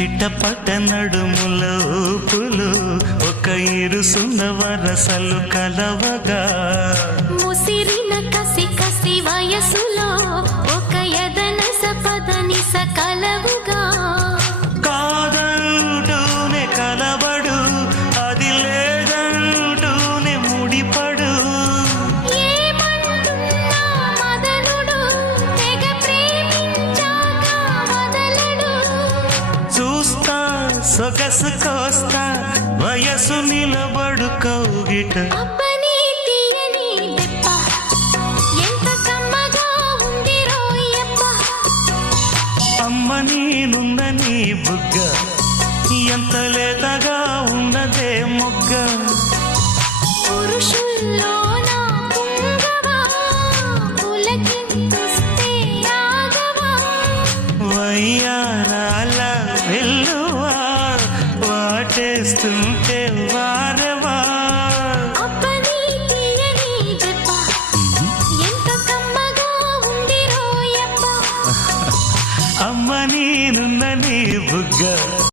చిట్టపట్ట నడుముల ఊపులు ఒక ఇరుసున్న వరసలు కలవగా ముసిరిన కసి కసి వయసులో ఒక యదన సపదని సకలవుగా కాదంటూనే కలబడు అది లేదంటూనే ముడిపడు ఏమంటున్నా మదనుడు తెగ ప్రేమించాక వదలడు చూస్తా సొగసు కోస్తా వయసు నిలబడు కౌగిట అబ్బని తీయని దెబ్బ ఎంత కమ్మగా ఉంది రోయప్ప అమ్మ నేనున్న నీ బుగ్గ ఎంత లేతగా ఉన్నదే మొగ్గ పురుషుల్లోన పుంగవా పులకింతుస్తే ఆగవా వయ్యారాల వెల్లువా వాటేస్తుంటే వారవా అబ్బని తీయని దెబ్బ ఎంత కమ్మగా ఉంది రోయప్ప అమ్మ నేనున్న నీ బుగ్గ